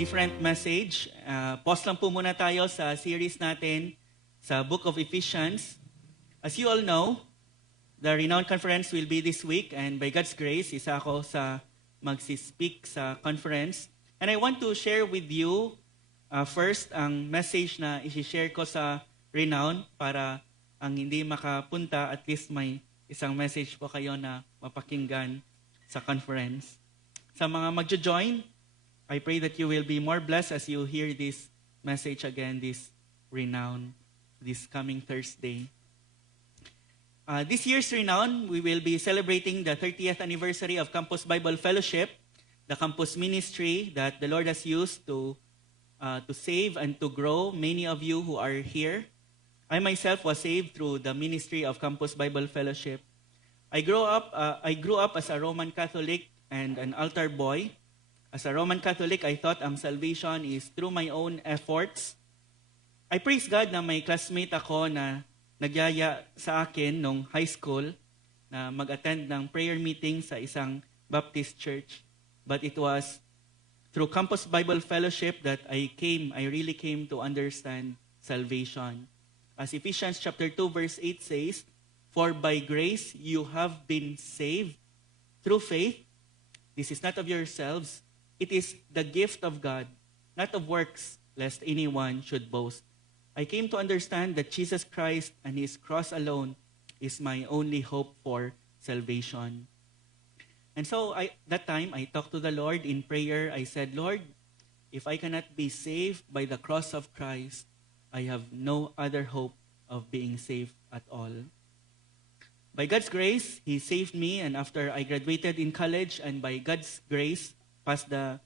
different message. Pause lang po muna tayo sa series natin sa Book of Ephesians. As you all know, the Renowned Conference will be this week, and by God's grace, isa ako sa magsispeak sa conference. And I want to share with you first ang message na isi-share ko sa Renown para ang hindi makapunta, at least may isang message po kayo na mapakinggan sa conference. Sa mga magjo-join, I pray that you will be more blessed as you hear this message again, this Renown, this coming Thursday. This year's Renown, we will be celebrating the 30th anniversary of Campus Bible Fellowship, the campus ministry that the Lord has used to save and to grow many of you who are here. I myself was saved through the ministry of Campus Bible Fellowship. I grew up as a Roman Catholic and an altar boy. As a Roman Catholic, I thought ang salvation is through my own efforts. I praise God na may classmate ako na nagyaya sa akin nung high school na mag-attend ng prayer meeting sa isang Baptist church. But it was through Campus Bible Fellowship that I really came to understand salvation. As Ephesians chapter 2 verse 8 says, "For by grace you have been saved through faith. This is not of yourselves. It is the gift of God, not of works, lest anyone should boast." I came to understand that Jesus Christ and His cross alone is my only hope for salvation. And so that time, I talked to the Lord in prayer. I said, "Lord, if I cannot be saved by the cross of Christ, I have no other hope of being saved at all." By God's grace, He saved me, and after I graduated in college, and by God's grace, passed the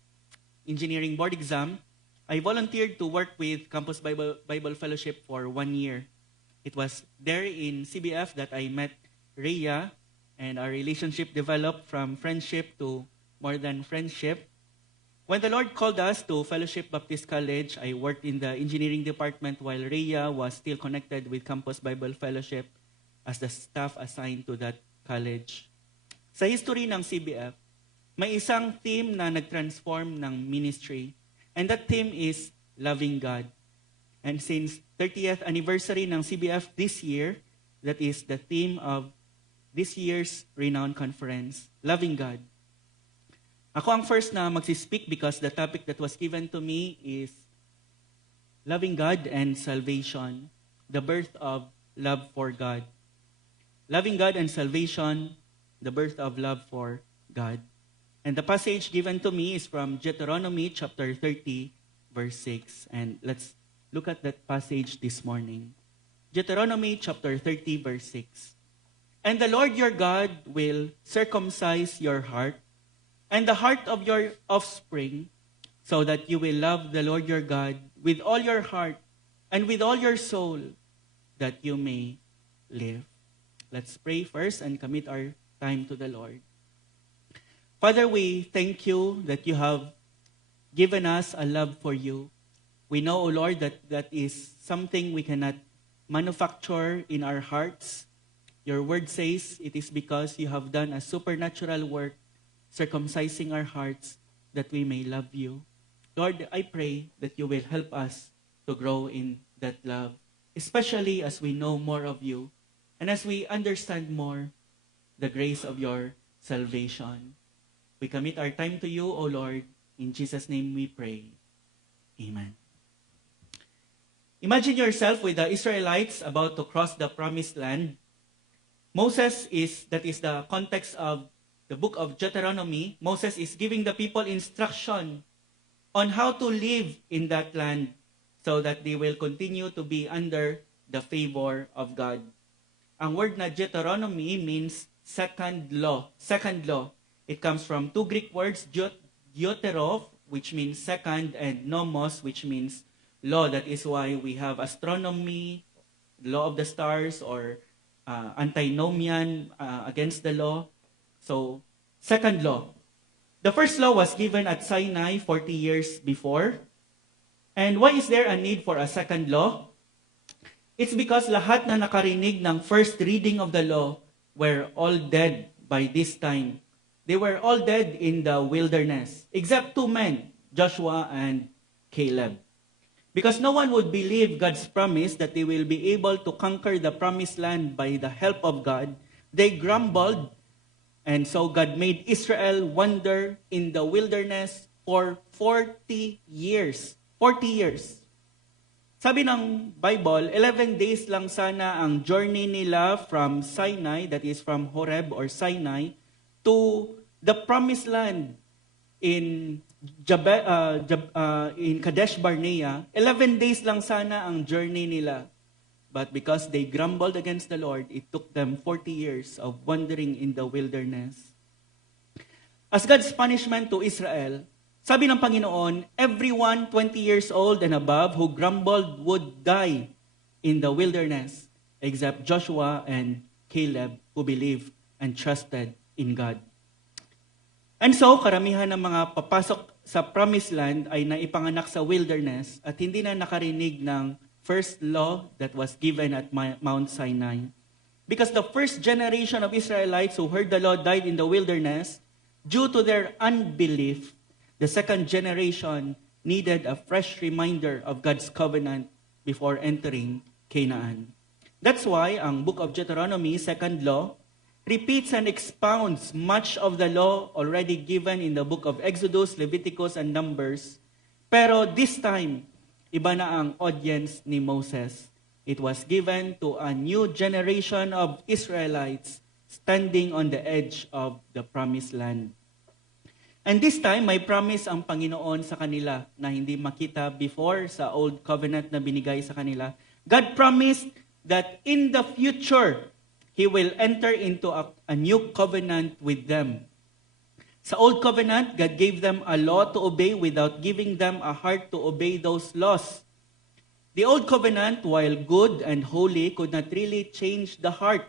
engineering board exam, I volunteered to work with Campus Bible Fellowship for 1 year. It was there in CBF that I met Rhea, and our relationship developed from friendship to more than friendship. When the Lord called us to Fellowship Baptist College, I worked in the engineering department while Rhea was still connected with Campus Bible Fellowship as the staff assigned to that college. Sa history ng CBF, may isang theme na nag-transform ng ministry, and that theme is loving God. And since 30th anniversary ng CBF this year, that is the theme of this year's Renowned Conference, loving God. Ako ang first na magsispeak because the topic that was given to me is loving God and salvation, the birth of love for God. Loving God and salvation, the birth of love for God. And the passage given to me is from Deuteronomy chapter 30, verse 6. And let's look at that passage this morning. Deuteronomy chapter 30, verse 6. "And the Lord your God will circumcise your heart and the heart of your offspring, so that you will love the Lord your God with all your heart and with all your soul, that you may live." Let's pray first and commit our time to the Lord. Father, we thank you that you have given us a love for you. We know, O Lord, that is something we cannot manufacture in our hearts. Your word says it is because you have done a supernatural work circumcising our hearts that we may love you. Lord, I pray that you will help us to grow in that love, especially as we know more of you and as we understand more the grace of your salvation. We commit our time to you, O Lord. In Jesus' name we pray. Amen. Imagine yourself with the Israelites about to cross the promised land. That is the context of the book of Deuteronomy. Moses is giving the people instruction on how to live in that land so that they will continue to be under the favor of God. Ang word na Deuteronomy means second law. Second law. It comes from two Greek words, deutero, which means second, and nomos, which means law. That is why we have astronomy, law of the stars, or antinomian, against the law. So, second law. The first law was given at Sinai 40 years before. And why is there a need for a second law? It's because lahat na nakarinig ng first reading of the law were all dead by this time. They were all dead in the wilderness, except 2 men, Joshua and Caleb. Because no one would believe God's promise that they will be able to conquer the promised land by the help of God, they grumbled, and so God made Israel wander in the wilderness for 40 years. 40 years. Sabi ng Bible, 11 days lang sana ang journey nila from Sinai, that is from Horeb or Sinai, to the promised land in in Kadesh Barnea. 11 days lang sana ang journey nila. But because they grumbled against the Lord, it took them 40 years of wandering in the wilderness. As God's punishment to Israel, sabi ng Panginoon, everyone 20 years old and above who grumbled would die in the wilderness, except Joshua and Caleb who believed and trusted in God. And so, karamihan ng mga papasok sa promised land ay naipanganak sa wilderness at hindi na nakarinig ng first law that was given at Mount Sinai. Because the first generation of Israelites who heard the law died in the wilderness, due to their unbelief, the second generation needed a fresh reminder of God's covenant before entering Canaan. That's why ang Book of Deuteronomy, second law, repeats and expounds much of the law already given in the book of Exodus, Leviticus, and Numbers. Pero this time, iba na ang audience ni Moses. It was given to a new generation of Israelites standing on the edge of the promised land. And this time, may promise ang Panginoon sa kanila na hindi makita before sa old covenant na binigay sa kanila. God promised that in the future, He will enter into a new covenant with them. Sa old covenant, God gave them a law to obey without giving them a heart to obey those laws. The old covenant, while good and holy, could not really change the heart.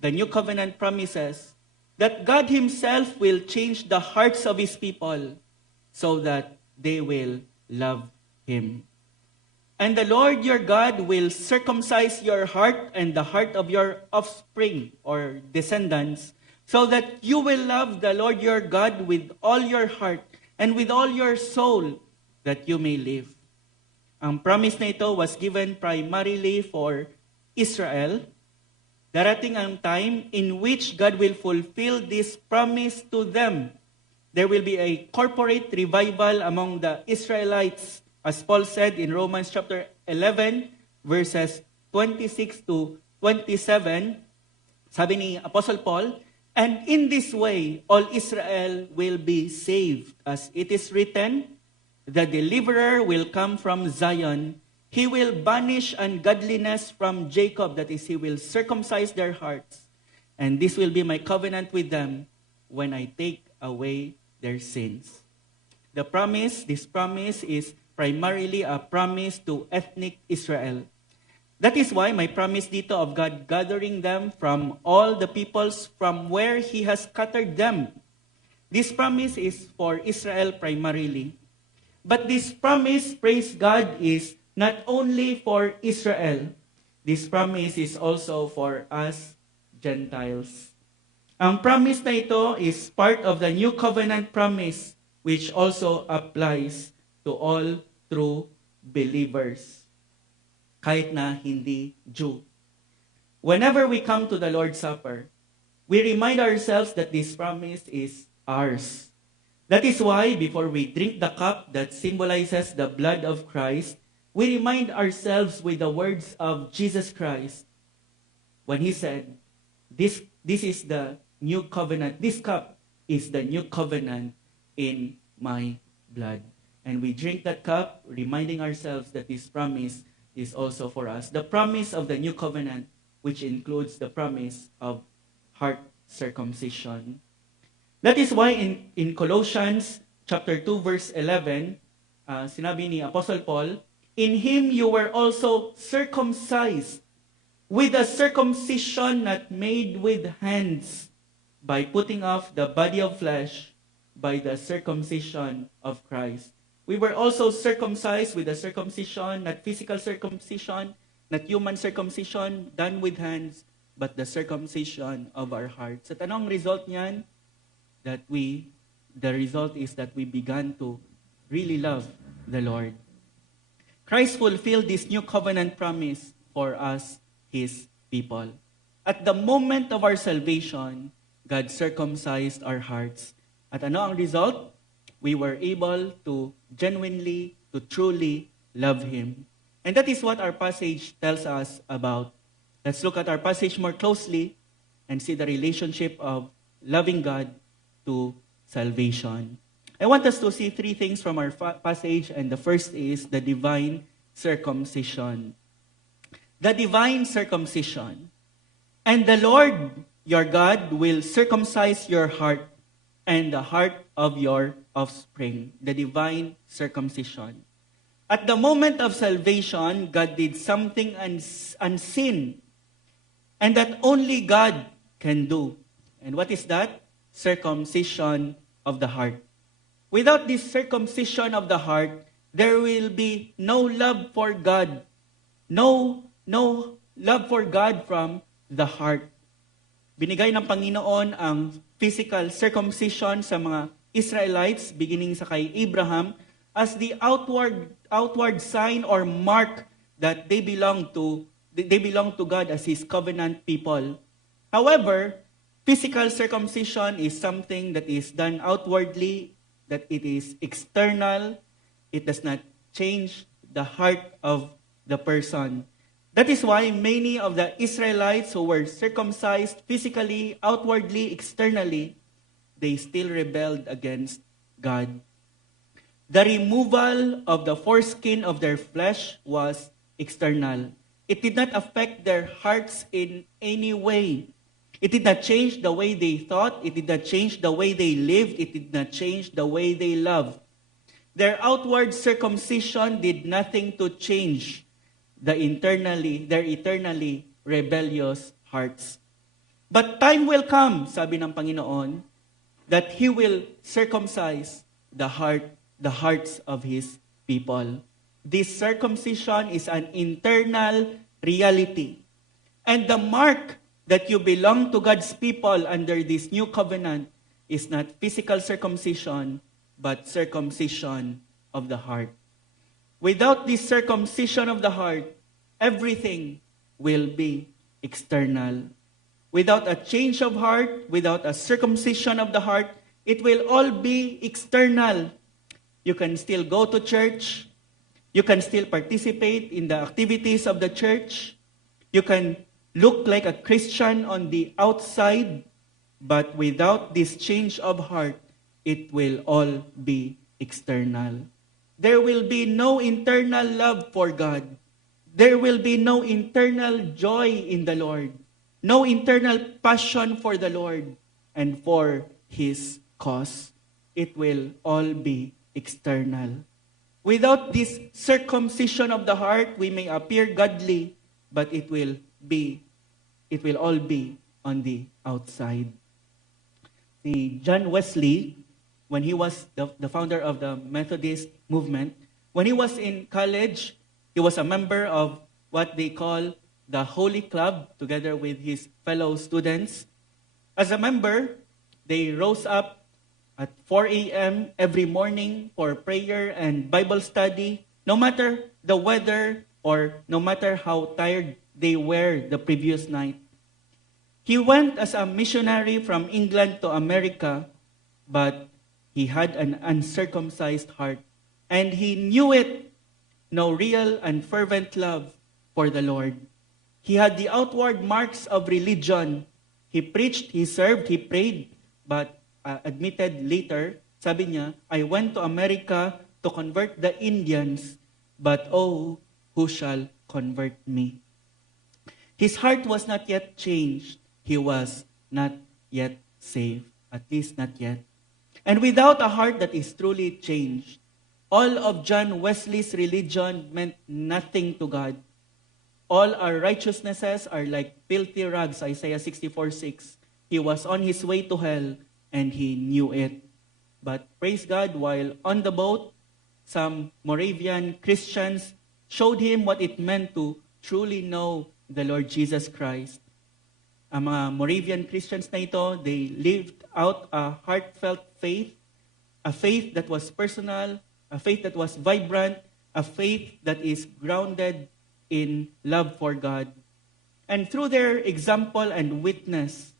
The new covenant promises that God Himself will change the hearts of His people so that they will love Him. And the Lord your God will circumcise your heart and the heart of your offspring or descendants, so that you will love the Lord your God with all your heart and with all your soul, that you may live. Ang promise na ito was given primarily for Israel. Darating ang time in which God will fulfill this promise to them. There will be a corporate revival among the Israelites, as Paul said in Romans chapter 11, verses 26 to 27, sabi ni Apostle Paul, and in this way, all Israel will be saved. As it is written, the deliverer will come from Zion. He will banish ungodliness from Jacob, that is, He will circumcise their hearts. And this will be my covenant with them when I take away their sins. This promise is primarily a promise to ethnic Israel. That is why may promise dito of God gathering them from all the peoples from where He has scattered them. This promise is for Israel primarily. But this promise, praise God, is not only for Israel. This promise is also for us Gentiles. Ang promise na ito is part of the new covenant promise, which also applies to all true believers, kahit na hindi Jew. Whenever we come to the Lord's Supper, we remind ourselves that this promise is ours. That is why, before we drink the cup that symbolizes the blood of Christ, we remind ourselves with the words of Jesus Christ when He said, this is the new covenant. This cup is the new covenant in my blood. And we drink that cup, reminding ourselves that this promise is also for us. The promise of the new covenant, which includes the promise of heart circumcision. That is why in Colossians chapter 2, verse 11, sinabi ni Apostle Paul, in Him you were also circumcised with a circumcision not made with hands, by putting off the body of flesh by the circumcision of Christ. We were also circumcised with a circumcision, not physical circumcision, not human circumcision done with hands, but the circumcision of our hearts. At anong result niyan? The result is that we began to really love the Lord. Christ fulfilled this new covenant promise for us, His people. At the moment of our salvation, God circumcised our hearts. At ano ang result? We were able to genuinely, to truly love Him. And that is what our passage tells us about. Let's look at our passage more closely and see the relationship of loving God to salvation. I want us to see three things from our passage, and the first is the divine circumcision. The divine circumcision. And the Lord, your God, will circumcise your heart and the heart of your offspring. The divine circumcision. At the moment of salvation, God did something unseen, and that only God can do. And what is that? Circumcision of the heart. Without this circumcision of the heart, there will be no love for God. No love for God from the heart. Binigay ng Panginoon ang physical circumcision sa mga Israelites, beginning sa kay Abraham, as the outward sign or mark that they belong to God as His covenant people. However, physical circumcision is something that is done outwardly, that it is external. It does not change the heart of the person. That is why many of the Israelites who were circumcised physically, outwardly, externally, they still rebelled against God. The removal of the foreskin of their flesh was external. It did not affect their hearts in any way. It did not change the way they thought. It did not change the way they lived. It did not change the way they loved. Their outward circumcision did nothing to change their eternally rebellious hearts. But time will come, sabi ng Panginoon, that He will circumcise the hearts of His people. This circumcision is an internal reality. And the mark that you belong to God's people under this new covenant is not physical circumcision, but circumcision of the heart. Without this circumcision of the heart, everything will be external. Without a change of heart, without a circumcision of the heart, it will all be external. You can still go to church. You can still participate in the activities of the church. You can look like a Christian on the outside, but without this change of heart, it will all be external. There will be no internal love for God. There will be no internal joy in the Lord. No internal passion for the Lord and for His cause. It will all be external. Without this circumcision of the heart, we may appear godly, but it will all be on the outside. John Wesley, when he was the founder of the Methodist movement, when he was in college, he was a member of what they call the Holy Club, together with his fellow students. As a member, they rose up at 4 a.m. every morning for prayer and Bible study, no matter the weather or no matter how tired they were the previous night. He went as a missionary from England to America, but he had an uncircumcised heart, and he knew it, no real and fervent love for the Lord. He had the outward marks of religion. He preached, he served, he prayed, but admitted later, sabi niya, I went to America to convert the Indians, but oh, who shall convert me? His heart was not yet changed. He was not yet saved, at least not yet. And without a heart that is truly changed, all of John Wesley's religion meant nothing to God. All our righteousnesses are like filthy rags, Isaiah 64:6. He was on his way to hell, and he knew it. But praise God, while on the boat, some Moravian Christians showed him what it meant to truly know the Lord Jesus Christ. Ang mga Moravian Christians na ito, they lived out a heartfelt faith, a faith that was personal, a faith that was vibrant, a faith that is grounded in love for God. And through their example and witness,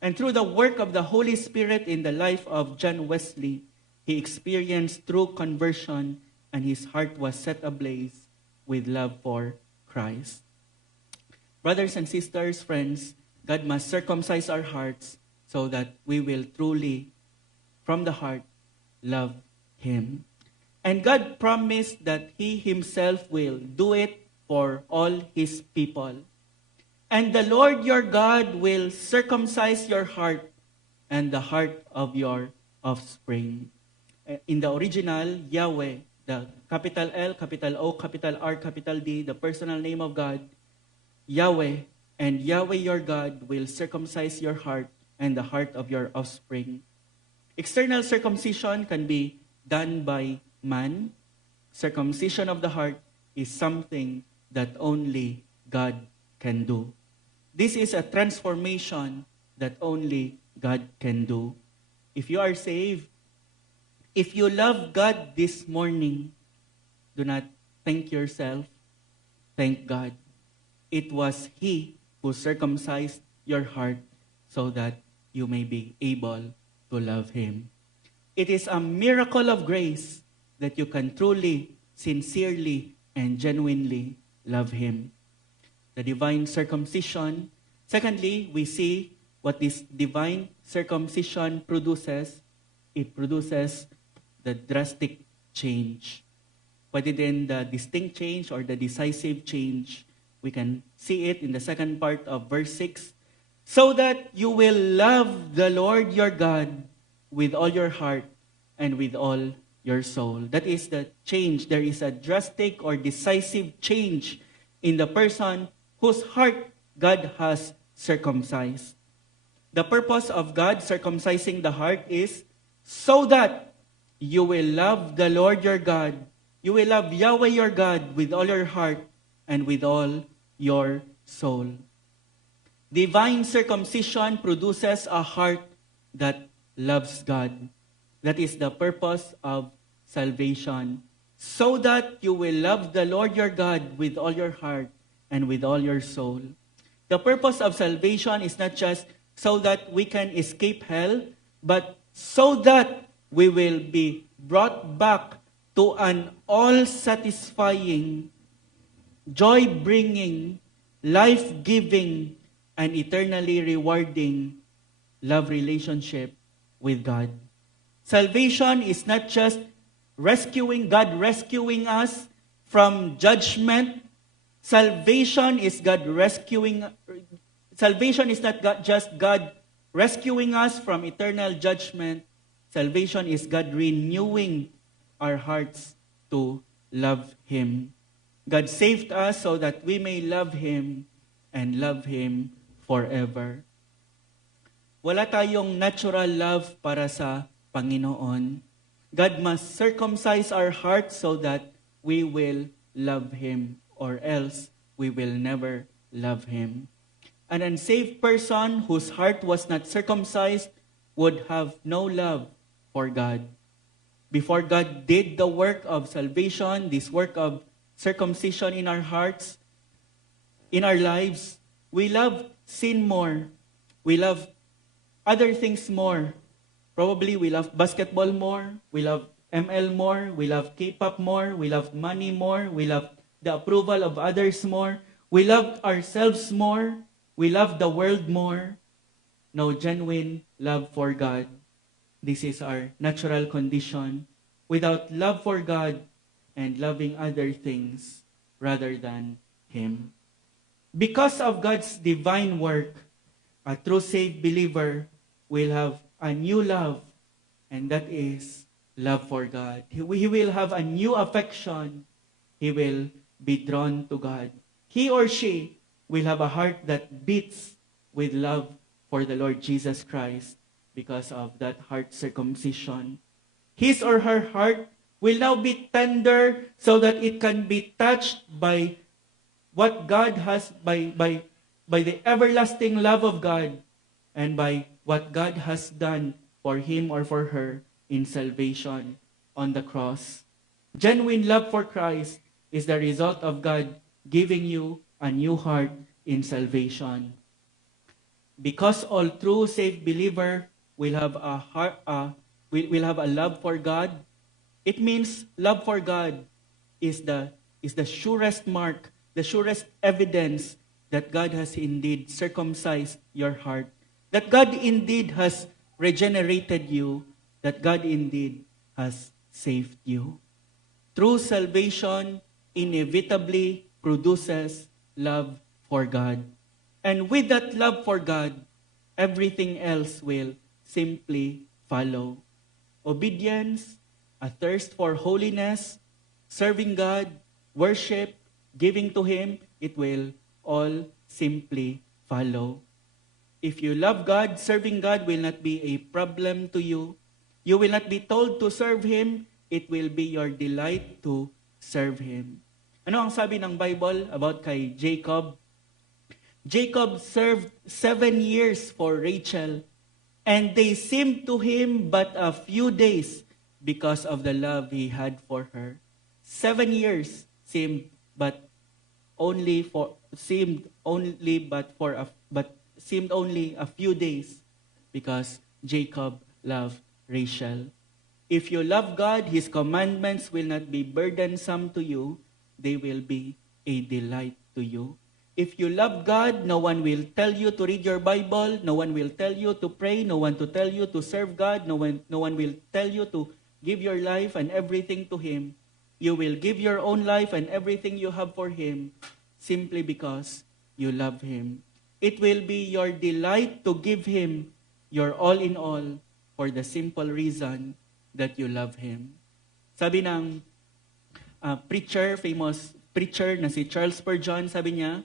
and through the work of the Holy Spirit in the life of John Wesley, he experienced true conversion and his heart was set ablaze with love for Christ. Brothers and sisters, friends, God must circumcise our hearts so that we will truly, from the heart, love Him. And God promised that He Himself will do it for all His people. And the Lord your God will circumcise your heart and the heart of your offspring. In the original, Yahweh, the capital L, capital O, capital R, capital D, the personal name of God, Yahweh, and Yahweh your God will circumcise your heart and the heart of your offspring. External circumcision can be done by man. Circumcision of the heart is something that only God can do. This is a transformation that only God can do. If you are saved, if you love God this morning, do not thank yourself, thank God. It was He who circumcised your heart so that you may be able to love Him. It is a miracle of grace that you can truly, sincerely, and genuinely love Him. The divine circumcision. Secondly, we see what this divine circumcision produces. It produces the drastic change. Pwede din the distinct change or the decisive change. We can see it in the second part of verse 6. So that you will love the Lord your God with all your heart and with all your soul. That is the change. There is a drastic or decisive change in the person whose heart God has circumcised. The purpose of God circumcising the heart is so that you will love the Lord your God. You will love Yahweh your God with all your heart and with all your soul. Divine circumcision produces a heart that loves God. That is the purpose of salvation. So that you will love the Lord your God with all your heart and with all your soul. The purpose of salvation is not just so that we can escape hell, but so that we will be brought back to an all-satisfying, joy-bringing, life-giving, and eternally rewarding love relationship with God. Salvation is not just God rescuing us from judgment. Salvation is not just God rescuing us from eternal judgment. Salvation is God renewing our hearts to love Him. God saved us so that we may love Him and love Him forever. Wala tayong natural love para sa Panginoon. God must circumcise our hearts so that we will love Him, or else we will never love Him. An unsaved person whose heart was not circumcised would have no love for God. Before God did the work of salvation, this work of circumcision in our hearts, in our lives, we love sin more. We love other things more. Probably we love basketball more. We love ML more. We love K-pop more. We love money more. We love the approval of others more. We love ourselves more. We love the world more. No genuine love for God. This is our natural condition. Without love for God and loving other things rather than Him. Because of God's divine work, a true saved believer will have a new love, and that is love for God. He will have a new affection. He will be drawn to God. He or she will have a heart that beats with love for the Lord Jesus Christ because of that heart circumcision. His or her heart will now be tender so that it can be touched by what God has, by the everlasting love of God and by what God has done for him or for her in salvation on the cross. Genuine love for Christ is the result of God giving you a new heart in salvation. Because all true saved believer will have a heart, will have a love for God. It means love for God is the surest mark, the surest evidence that God has indeed circumcised your heart, that God indeed has regenerated you, that God indeed has saved you. True salvation inevitably produces love for God. And with that love for God, everything else will simply follow. Obedience, a thirst for holiness, serving God, worship, giving to Him, it will all simply follow. If you love God, serving God will not be a problem to you. You will not be told to serve Him. It will be your delight to serve Him. Ano ang sabi ng Bible about kay Jacob? Jacob served 7 years for Rachel, and they seemed to him but a few days because of the love he had for her. 7 years seemed only a few days because Jacob loved Rachel. If you love God, His commandments will not be burdensome to you. They will be a delight to you. If you love God, no one will tell you to read your Bible. No one will tell you to pray. No one to tell you to serve God. No one will tell you to give your life and everything to Him. You will give your own life and everything you have for Him simply because you love Him. It will be your delight to give Him your all in all for the simple reason that you love Him. Sabi ng famous preacher na si Charles Spurgeon, sabi niya,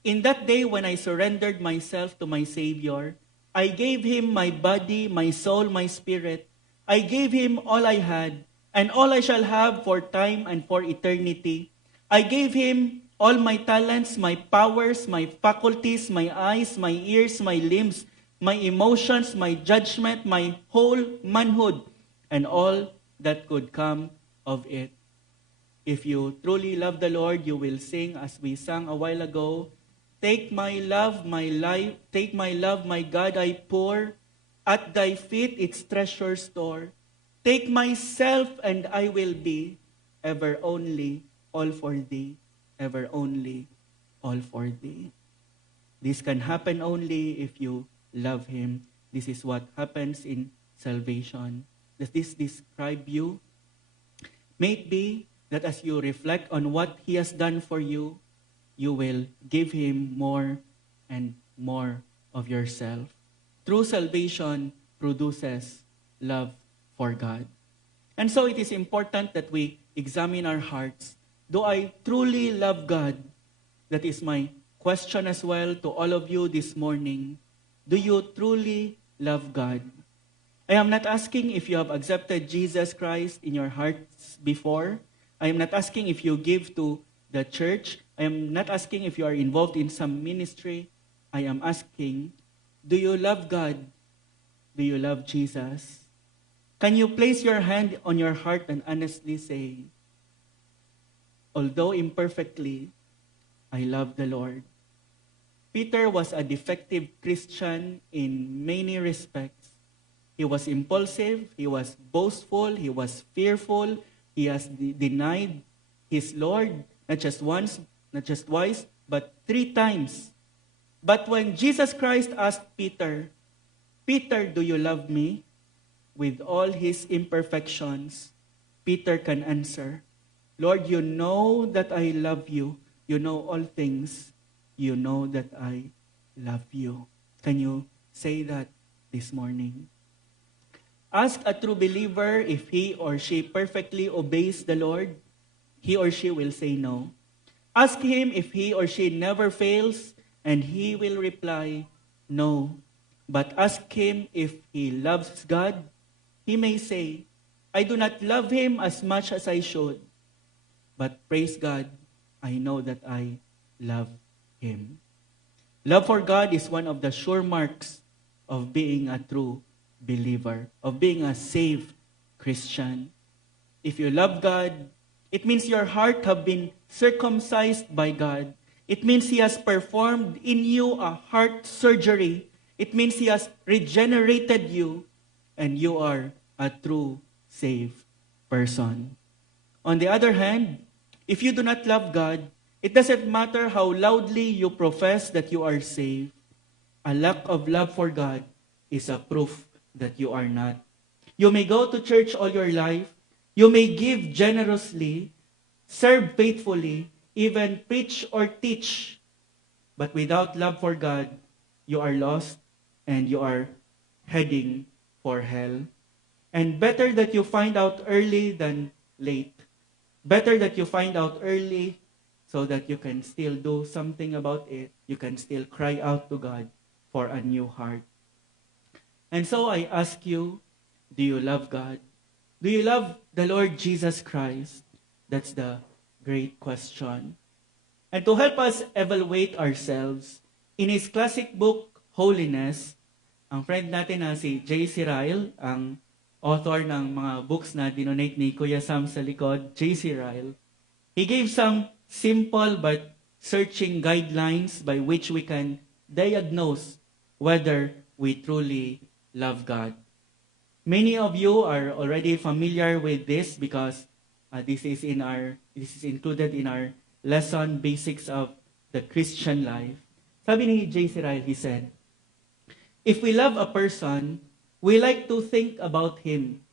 "In that day when I surrendered myself to my Savior, I gave Him my body, my soul, my spirit. I gave Him all I had, and all I shall have for time and for eternity. I gave Him all my talents, my powers, my faculties, my eyes, my ears, my limbs, my emotions, my judgment, my whole manhood, and all that could come of it." If you truly love the Lord, you will sing as we sang a while ago, "Take my love, my life, take my love, my God, I pour at thy feet its treasure store. Take myself and I will be ever only all for thee, ever only all for thee." This can happen only if you love Him. This is what happens in salvation. Does this describe you? May it be that as you reflect on what He has done for you, you will give Him more and more of yourself. True salvation produces love for God. And so it is important that we examine our hearts. Do I truly love God? That is my question as well to all of you this morning. Do you truly love God? I am not asking if you have accepted Jesus Christ in your hearts before. I am not asking if you give to the church. I am not asking if you are involved in some ministry. I am asking, do you love God? Do you love Jesus? Can you place your hand on your heart and honestly say, although imperfectly, I love the Lord? Peter was a defective Christian in many respects. He was impulsive, he was boastful, he was fearful, he has denied his Lord, not just once, not just twice, but 3 times. But when Jesus Christ asked Peter, "Peter, do you love me?" With all his imperfections, Peter can answer, "Lord, you know that I love you. You know all things. You know that I love you." Can you say that this morning? Ask a true believer if he or she perfectly obeys the Lord. He or she will say no. Ask him if he or she never fails, and he will reply, no. But ask him if he loves God. He may say, "I do not love Him as much as I should, but praise God, I know that I love Him." Love for God is one of the sure marks of being a true believer, of being a saved Christian. If you love God, It means your heart have been circumcised by God. It means He has performed in you a heart surgery. It means He has regenerated you, and you are a true saved person. On the other hand, if you do not love God, it doesn't matter how loudly you profess that you are saved. A lack of love for God is a proof that you are not. You may go to church all your life. You may give generously, serve faithfully, even preach or teach. But without love for God, you are lost and you are heading for hell. And better that you find out early than late. Better that you find out early so that you can still do something about it. You can still cry out to God for a new heart. And so I ask you, do you love God? Do you love the Lord Jesus Christ? That's the great question. And to help us evaluate ourselves, in his classic book, Holiness, ang friend natin na si J.C. Ryle, ang author ng mga books na dinonate ni Kuya Sam sa likod, J.C. Ryle, he gave some simple but searching guidelines by which we can diagnose whether we truly love God. Many of you are already familiar with this because this is included in our lesson, Basics of the Christian Life. Sabi ni J.C. Ryle, he said, if we love a person, we like to think about him.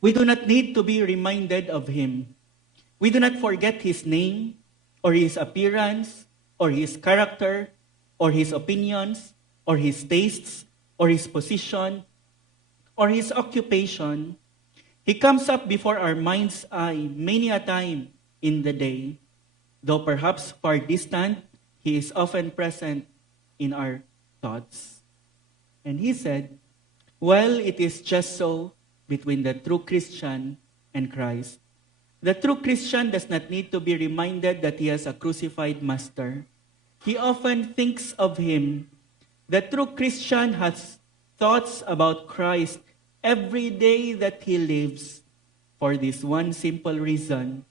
We do not need to be reminded of him. We do not forget his name, or his appearance, or his character, or his opinions, or his tastes, or his position, or his occupation. He comes up before our mind's eye many a time in the day. Though perhaps far distant, he is often present in our thoughts. And he said, well, it is just so between the true Christian and Christ. The true Christian does not need to be reminded that he has a crucified master. He often thinks of him. The true Christian has thoughts about Christ every day that he lives for this one simple reason,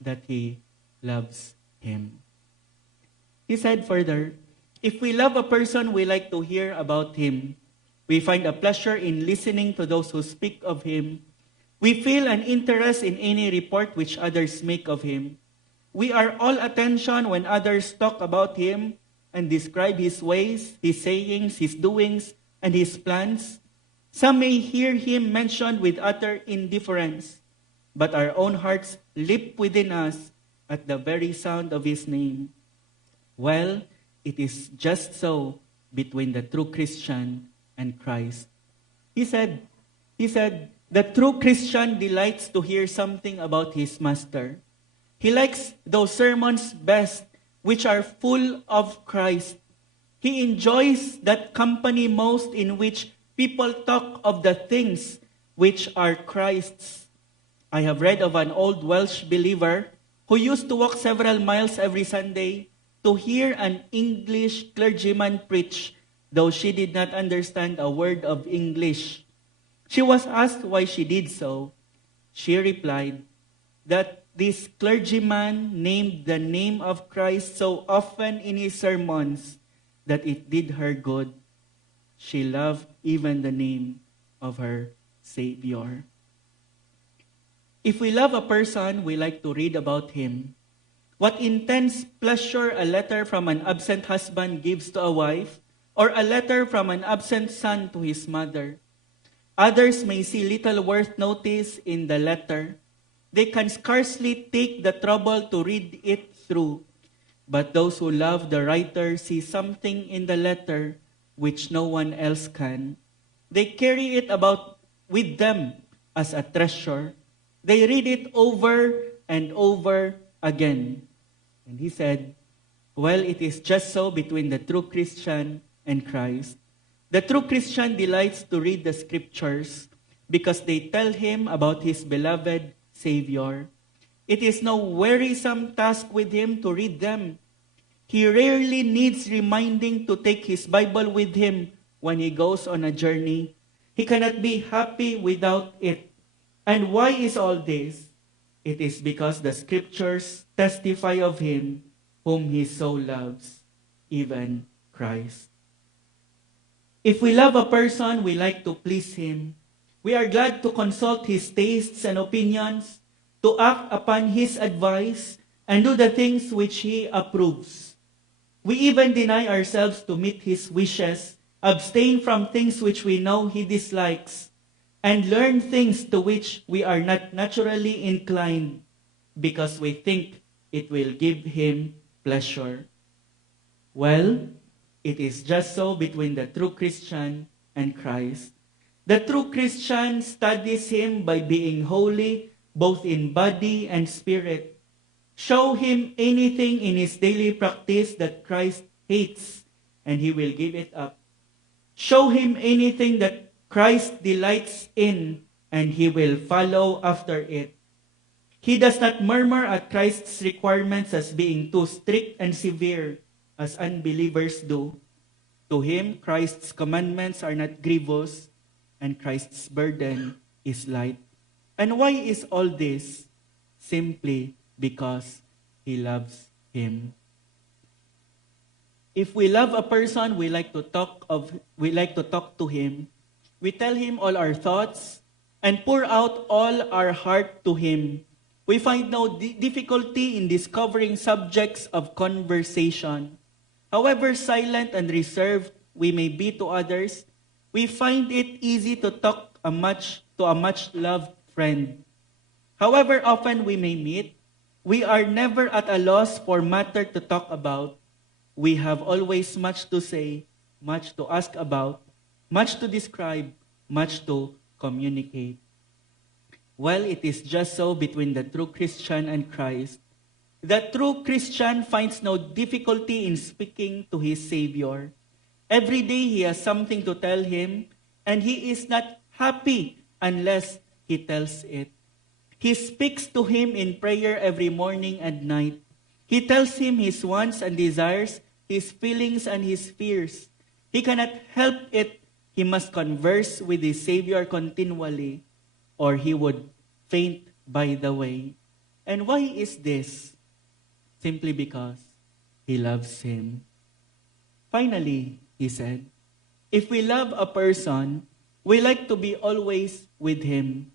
that he loves him. He said further, if we love a person, we like to hear about him. We find a pleasure in listening to those who speak of him. We feel an interest in any report which others make of him. We are all attention when others talk about him and describe his ways, his sayings, his doings, and his plans. Some may hear him mentioned with utter indifference, but our own hearts leap within us at the very sound of his name. Well, it is just so between the true Christian and Christ. He said, the true Christian delights to hear something about his master. He likes those sermons best which are full of Christ. He enjoys that company most in which people talk of the things which are Christ's. I have read of an old Welsh believer who used to walk several miles every Sunday to hear an English clergyman preach, though she did not understand a word of English. She was asked why she did so. She replied that this clergyman named the name of Christ so often in his sermons that it did her good. She loved even the name of her Savior. If we love a person, we like to read about him. What intense pleasure a letter from an absent husband gives to a wife, or a letter from an absent son to his mother. Others may see little worth notice in the letter. They can scarcely take the trouble to read it through. But those who love the writer see something in the letter which no one else can. They carry it about with them as a treasure. They read it over and over again. And he said, well, it is just so between the true Christian and Christ. The true Christian delights to read the scriptures because they tell him about his beloved Savior. It is no wearisome task with him to read them. He rarely needs reminding to take his Bible with him when he goes on a journey. He cannot be happy without it. And why is all this? It is because the scriptures testify of him whom he so loves, even Christ. If we love a person, we like to please him. We are glad to consult his tastes and opinions, to act upon his advice, and do the things which he approves. We even deny ourselves to meet his wishes, abstain from things which we know he dislikes, and learn things to which we are not naturally inclined because we think it will give him pleasure. Well, it is just so between the true Christian and Christ. The true Christian studies him by being holy, both in body and spirit. Show him anything in his daily practice that Christ hates, and he will give it up. Show him anything that Christ delights in, and he will follow after it. He does not murmur at Christ's requirements as being too strict and severe, as unbelievers do. To him, Christ's commandments are not grievous, and Christ's burden is light. And why is all this? Simply because he loves him. If we love a person, we like to talk to him. We tell him all our thoughts and pour out all our heart to him. We find no difficulty in discovering subjects of conversation. However silent and reserved we may be to others, we find it easy to talk to a much loved friend. However often we may meet, we are never at a loss for matter to talk about. We have always much to say, much to ask about, much to describe, much to communicate. Well, it is just so between the true Christian and Christ. The true Christian finds no difficulty in speaking to his Savior. Every day he has something to tell him, and he is not happy unless he tells it. He speaks to him in prayer every morning and night. He tells him his wants and desires, his feelings and his fears. He cannot help it. He must converse with his Savior continually, or he would faint by the way. And why is this? Simply because he loves him. Finally, he said, if we love a person, we like to be always with him,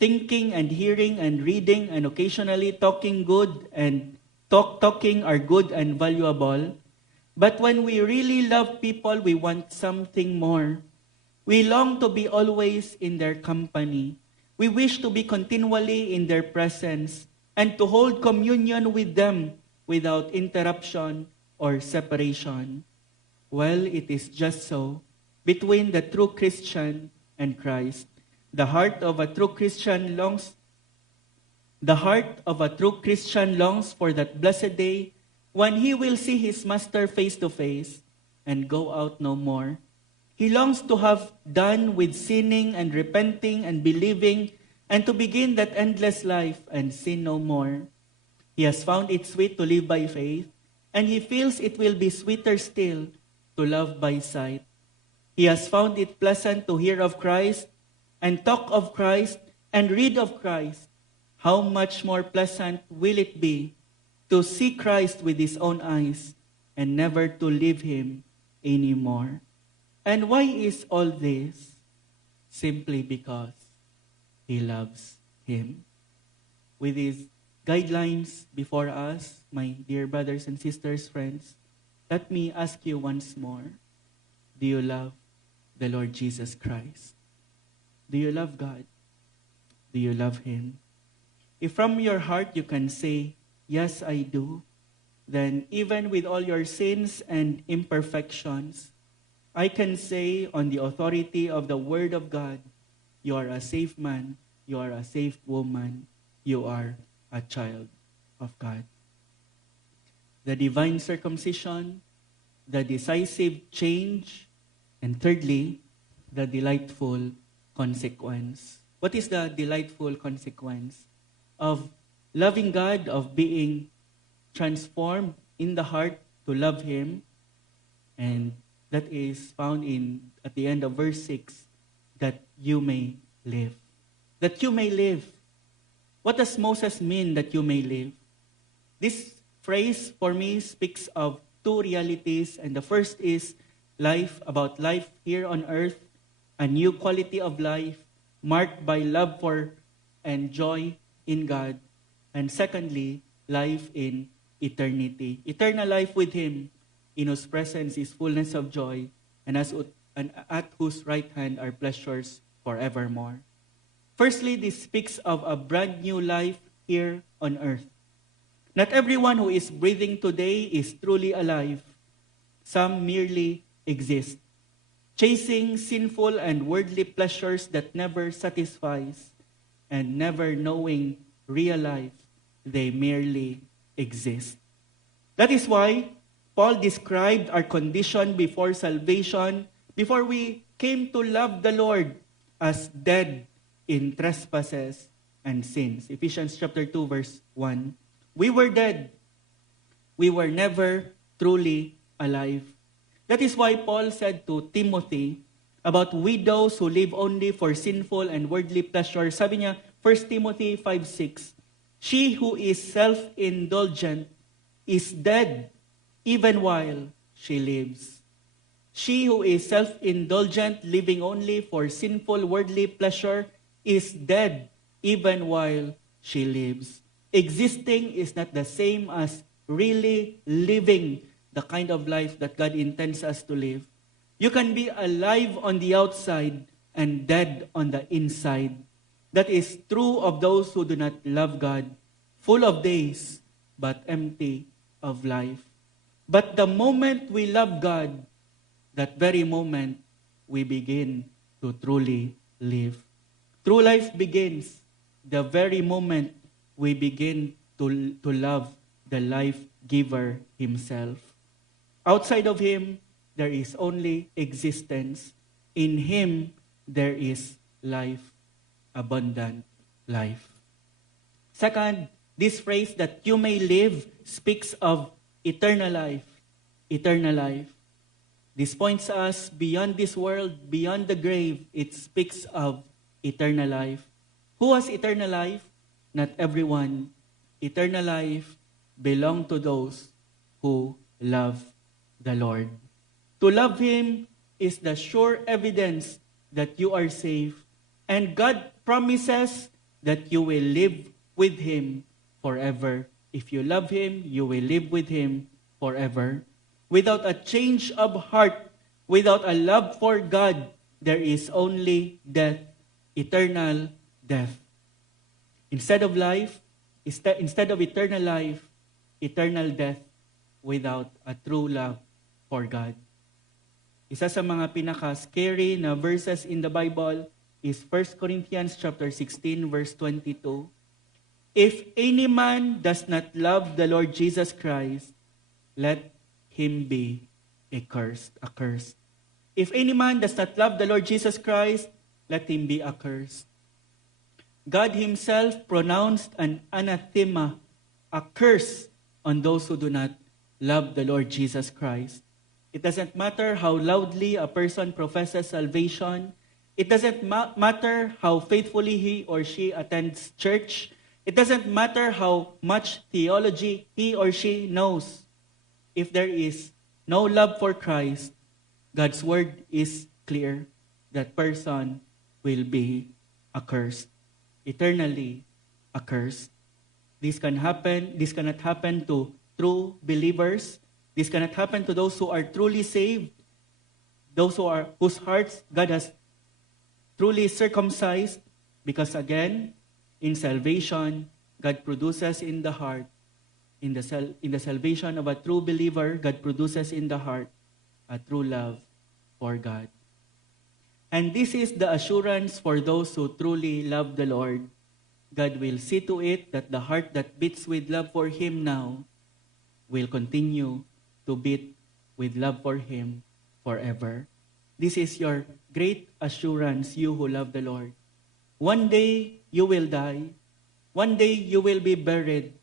thinking and hearing and reading and occasionally talking are good and valuable. But when we really love people, we want something more. We long to be always in their company. We wish to be continually in their presence and to hold communion with them without interruption or separation. Well, it is just so between the true Christian and Christ. The heart of a true Christian longs for that blessed day when he will see his master face to face and go out no more. He longs to have done with sinning and repenting and believing and to begin that endless life and sin no more. He has found it sweet to live by faith, and he feels it will be sweeter still to love by sight. He has found it pleasant to hear of Christ and talk of Christ and read of Christ. How much more pleasant will it be to see Christ with his own eyes and never to leave him anymore? And why is all this? Simply because he loves him. With these guidelines before us, my dear brothers and sisters, friends, let me ask you once more, do you love the Lord Jesus Christ? Do you love God? Do you love him? If from your heart you can say, yes, I do, then even with all your sins and imperfections, I can say on the authority of the Word of God, you are a safe man, you are a safe woman, you are a child of God. The divine circumcision, the decisive change, and thirdly, the delightful consequence. What is the delightful consequence of loving God, of being transformed in the heart to love him? And that is found at the end of verse 6, that you may live. that you may live. What does Moses mean that you may live? This phrase for me speaks of two realities, and the first is about life here on earth, a new quality of life marked by love for and joy in God. And secondly, life in eternity. Eternal life with Him, in whose presence is fullness of joy, and at whose right hand are pleasures forevermore. Firstly, this speaks of a brand new life here on earth. Not everyone who is breathing today is truly alive. Some merely exist, chasing sinful and worldly pleasures that never satisfies, and never knowing real life, they merely exist. That is why Paul described our condition before salvation, before we came to love the Lord, as dead in trespasses and sins. Ephesians chapter 2 verse 1. We were dead. We were never truly alive. That is why Paul said to Timothy about widows who live only for sinful and worldly pleasures. Sabi niya, 1 Timothy 5:6, she who is self-indulgent is dead even while she lives. She who is self-indulgent, living only for sinful worldly pleasure, is dead even while she lives. Existing is not the same as really living the kind of life that God intends us to live. You can be alive on the outside and dead on the inside. That is true of those who do not love God, full of days, but empty of life. But the moment we love God, that very moment we begin to truly live. True life begins the very moment we begin to love the life giver Himself. Outside of Him, there is only existence. In Him, there is life, abundant life. Second, this phrase that you may live speaks of eternal life. Eternal life. This points us beyond this world, beyond the grave. It speaks of eternal life. Who has eternal life? Not everyone. Eternal life belongs to those who love the Lord. To love Him is the sure evidence that you are safe, and God promises that you will live with Him forever. If you love Him, you will live with Him forever. Without a change of heart, without a love for God, there is only death, eternal death. Instead of eternal life, eternal death without a true love for God. Isa sa mga pinaka-scary na verses in the Bible is 1 Corinthians chapter 16 verse 22. If any man does not love the Lord Jesus Christ, let him be accursed. If any man does not love the Lord Jesus Christ, let him be accursed. God Himself pronounced an anathema, a curse, on those who do not love the Lord Jesus Christ. It doesn't matter how loudly a person professes salvation. It doesn't matter how faithfully he or she attends church. It doesn't matter how much theology he or she knows. If there is no love for Christ, God's word is clear. That person will be accursed. Eternally accursed. This cannot happen to true believers. This cannot happen to those who are truly saved. Those whose hearts God has truly circumcised. Because again, in salvation, God produces in the heart, in the salvation of a true believer, God produces in the heart a true love for God. And this is the assurance for those who truly love the Lord. God will see to it that the heart that beats with love for Him now will continue to beat with love for Him forever. This is your great assurance, you who love the Lord. One day you will die. One day you will be buried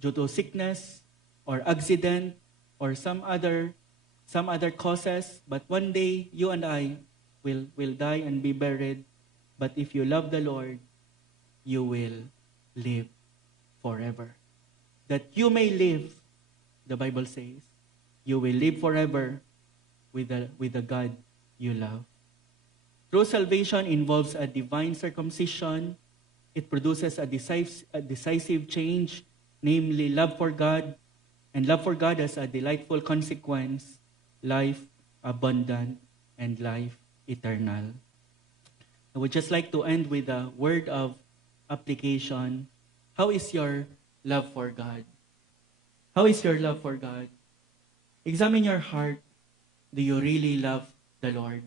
due to sickness or accident or some other causes. But one day you and I will die and be buried. but if you love the Lord, you will live forever. That you may live, the Bible says, you will live forever with the God you love. True salvation involves a divine circumcision. It produces a decisive change, namely love for God, and love for God as a delightful consequence, life abundant and life eternal. I would just like to end with a word of application. How is your love for God? How is your love for God? Examine your heart. Do you really love the Lord?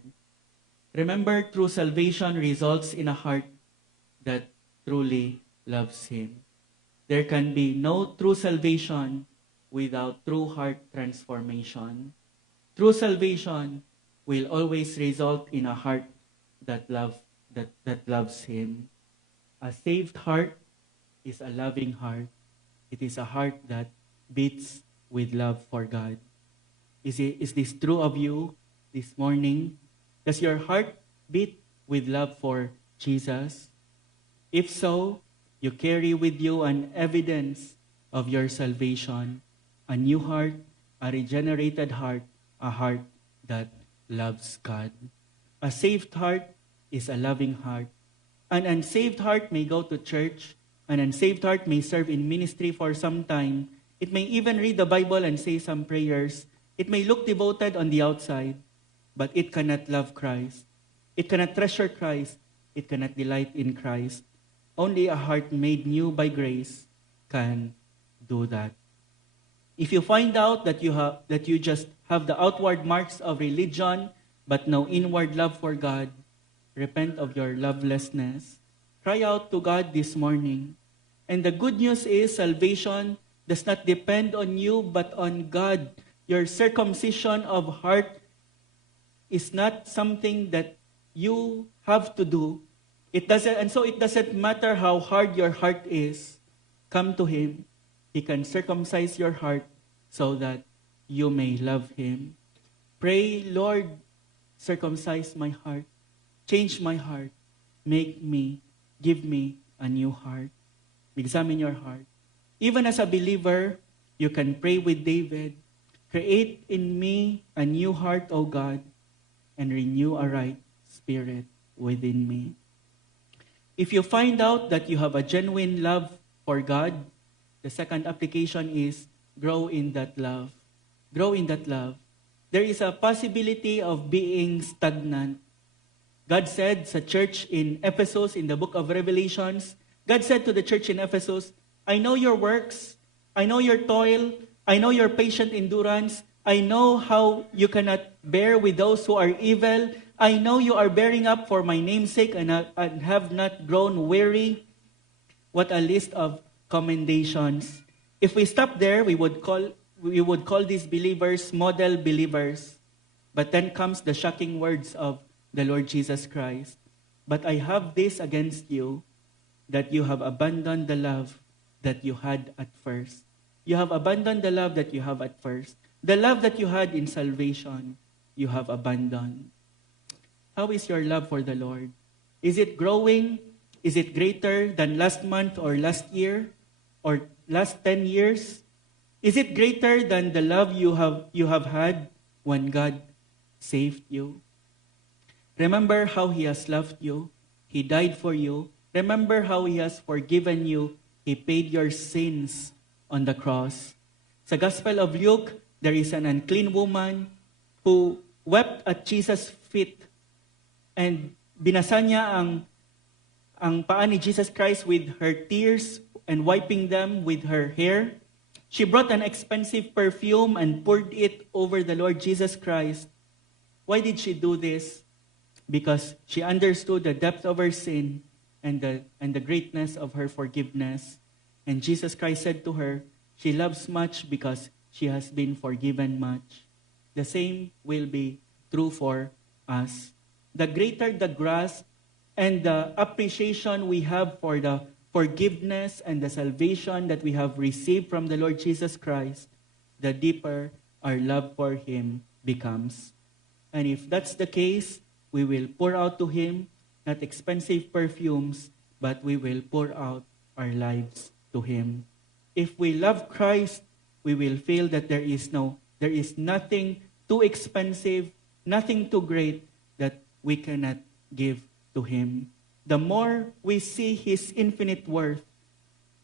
Remember, true salvation results in a heart that truly loves Him. There can be no true salvation without true heart transformation. True salvation will always result in a heart that loves Him. A saved heart is a loving heart. It is a heart that beats with love for God. Is this true of you this morning? Does your heart beat with love for Jesus? If so, you carry with you an evidence of your salvation, a new heart, a regenerated heart, a heart that loves God. A saved heart is a loving heart. An unsaved heart may go to church. An unsaved heart may serve in ministry for some time. It may even read the Bible and say some prayers. It may look devoted on the outside, but it cannot love Christ. It cannot treasure Christ. It cannot delight in Christ. Only a heart made new by grace can do that. If you find out that you just have the outward marks of religion, but no inward love for God, repent of your lovelessness. Cry out to God this morning. And the good news is salvation does not depend on you, but on God. Your circumcision of heart is not something that you have to do. It doesn't matter how hard your heart is. Come to Him. He can circumcise your heart so that you may love Him. Pray, Lord, circumcise my heart. Change my heart. Give me a new heart. Examine your heart. Even as a believer, you can pray with David, create in me a new heart, O God, and renew a right spirit within me. If you find out that you have a genuine love for God, the second application is grow in that love. Grow in that love. There is a possibility of being stagnant. God said sa church in Ephesus, in the book of Revelations, God said to the church in Ephesus, I know your works, I know your toil, I know your patient endurance, I know how you cannot bear with those who are evil, I know you are bearing up for my name's sake and have not grown weary. What a list of commendations. If we stop there, we would call these believers model believers. But then comes the shocking words of the Lord Jesus Christ. But I have this against you, that you have abandoned the love that you had at first. You have abandoned the love that you have at first. The love that you had in salvation, you have abandoned. How is your love for the Lord? Is it growing? Is it greater than last month or last year or last 10 years? Is it greater than the love you have had when God saved you? Remember how He has loved you. He died for you. Remember how He has forgiven you. He paid your sins on the cross. Sa Gospel of Luke, there is an unclean woman who wept at Jesus' feet and binasa niya ang paa ni Jesus Christ with her tears and wiping them with her hair. She brought an expensive perfume and poured it over the Lord Jesus Christ. Why did she do this? Because she understood the depth of her sin and the greatness of her forgiveness. And Jesus Christ said to her, she loves much because she has been forgiven much. The same will be true for us. The greater the grasp and the appreciation we have for the forgiveness and the salvation that we have received from the Lord Jesus Christ, the deeper our love for Him becomes. And if that's the case, we will pour out to Him not expensive perfumes, but we will pour out our lives to Him. If we love Christ, we will feel that there is nothing too expensive, nothing too great that we cannot give to Him. The more we see His infinite worth,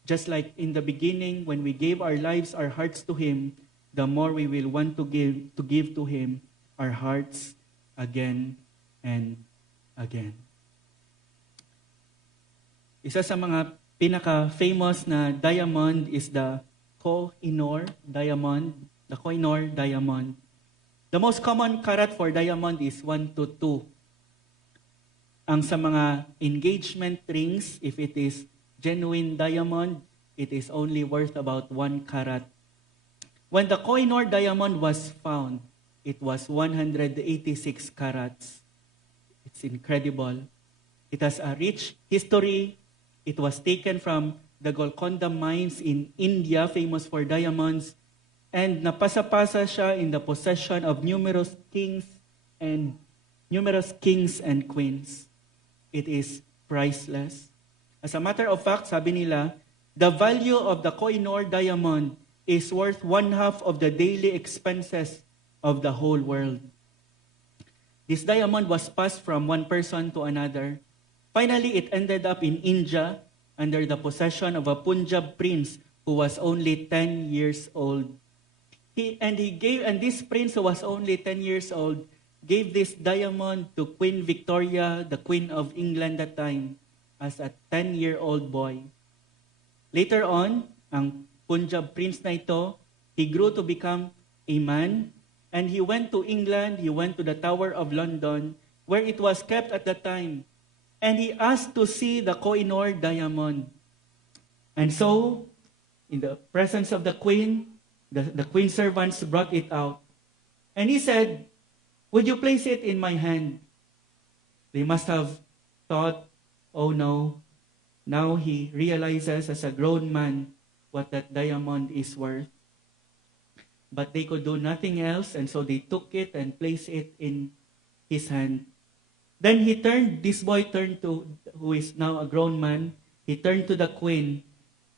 just like in the beginning when we gave our lives, our hearts to Him, the more we will want to give to Him our hearts again and again. Isa sa mga pinaka-famous na diamond is the Koh-i-Noor diamond. The Koh-i-Noor diamond. The most common karat for diamond is 1 to 2. Ang sa mga engagement rings, if it is genuine diamond, it is only worth about 1 karat. When the Koh-i-Noor diamond was found, it was 186 carats. It's incredible. It has a rich history. It was taken from the Golconda mines in India, famous for diamonds, and napasa-pasa siya in the possession of numerous kings and queens. It is priceless. As a matter of fact, sabi nila, the value of the Koh-i-Noor diamond is worth 1/2 of the daily expenses of the whole world. This diamond was passed from one person to another. Finally, it ended up in India under the possession of a Punjab prince who was only 10 years old. This prince who was only 10 years old gave this diamond to Queen Victoria, the Queen of England that time, as a 10-year-old boy. Later on, ang Punjab prince na ito, he grew to become a man, and he went to England, he went to the Tower of London, where it was kept at the time. And he asked to see the Koh-i-Noor diamond. And so, in the presence of the queen, the queen servants brought it out. And he said, "Would you place it in my hand?" They must have thought, oh no, now he realizes as a grown man what that diamond is worth. But they could do nothing else, and so they took it and placed it in his hand. Then this boy turned to, who is now a grown man, he turned to the queen,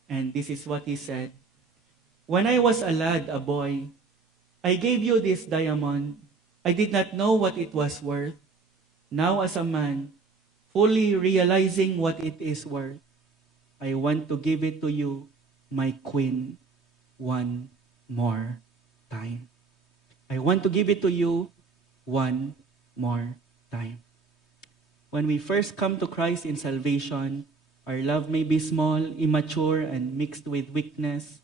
and this is what he said. "When I was a lad, a boy, I gave you this diamond. I did not know what it was worth. Now as a man, fully realizing what it is worth, I want to give it to you, my queen, one more time. I want to give it to you one more time." When we first come to Christ in salvation, our love may be small, immature, and mixed with weakness.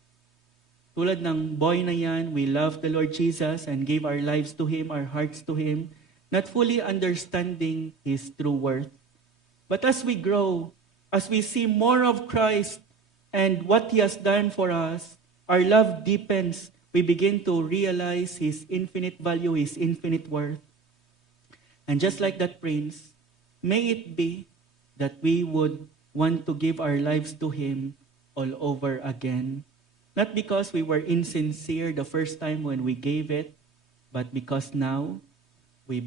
Tulad ng boy na yan, we love the Lord Jesus and gave our lives to Him, our hearts to Him, not fully understanding His true worth. But as we grow, as we see more of Christ and what He has done for us, our love deepens. We begin to realize His infinite value, His infinite worth. And just like that prince, may it be that we would want to give our lives to Him all over again. Not because we were insincere the first time when we gave it, but because now we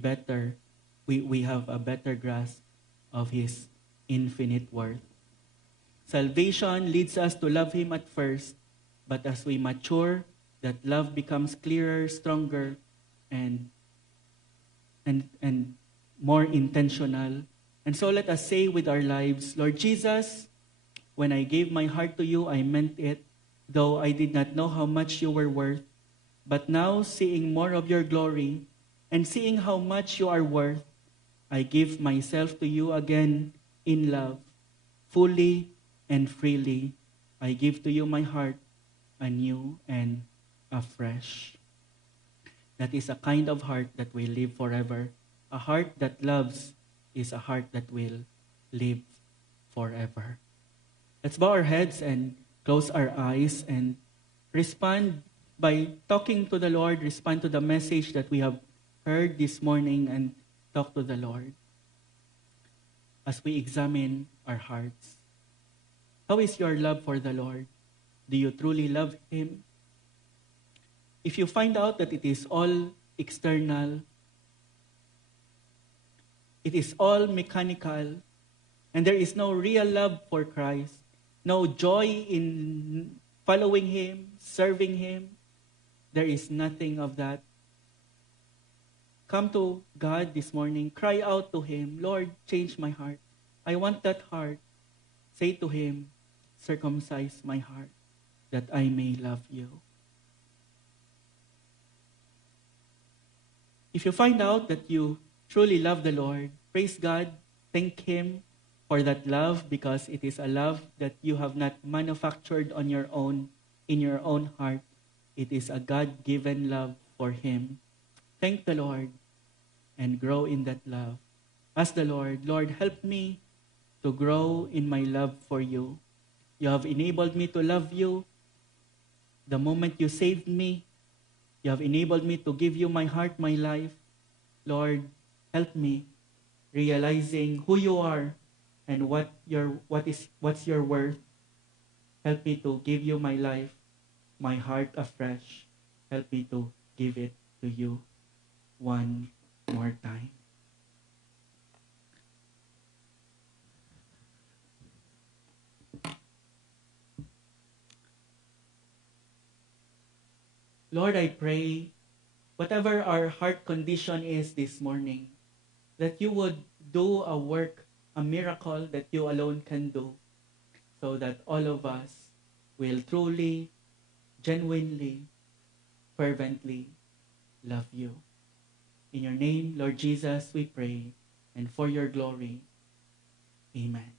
have a better grasp of His infinite worth. Salvation leads us to love Him at first, but as we mature, that love becomes clearer, stronger, and more intentional. And so let us say with our lives, "Lord Jesus, when I gave my heart to you, I meant it, though I did not know how much you were worth. But now, seeing more of your glory and seeing how much you are worth, I give myself to you again in love, fully and freely. I give to you my heart anew and afresh." That is a kind of heart that will live forever. A heart that loves is a heart that will live forever. Let's bow our heads and close our eyes and respond by talking to the Lord, respond to the message that we have heard this morning, and talk to the Lord as we examine our hearts. How is your love for the Lord? Do you truly love Him? If you find out that it is all external, It is all mechanical, and there is no real love for Christ, no joy in following Him, serving Him. There is nothing of that. Come to God this morning. Cry out to Him, Lord, change my heart. I want that heart. Say to Him, circumcise my heart that I may love you. If you find out that you truly love the Lord, praise God, thank Him for that love, because it is a love that you have not manufactured on your own, in your own heart. It is a God-given love for Him. Thank the Lord and grow in that love. Ask the Lord, Lord, help me to grow in my love for you. You have enabled me to love you the moment you saved me. You have enabled me to give you my heart, my life. Lord, help me realizing who you are and what's your worth. Help me to give you my life, my heart afresh. Help me to give it to you one more time. Lord, I pray, whatever our heart condition is this morning, that you would do a work, a miracle that you alone can do, so that all of us will truly, genuinely, fervently love you. In your name, Lord Jesus, we pray, and for your glory. Amen.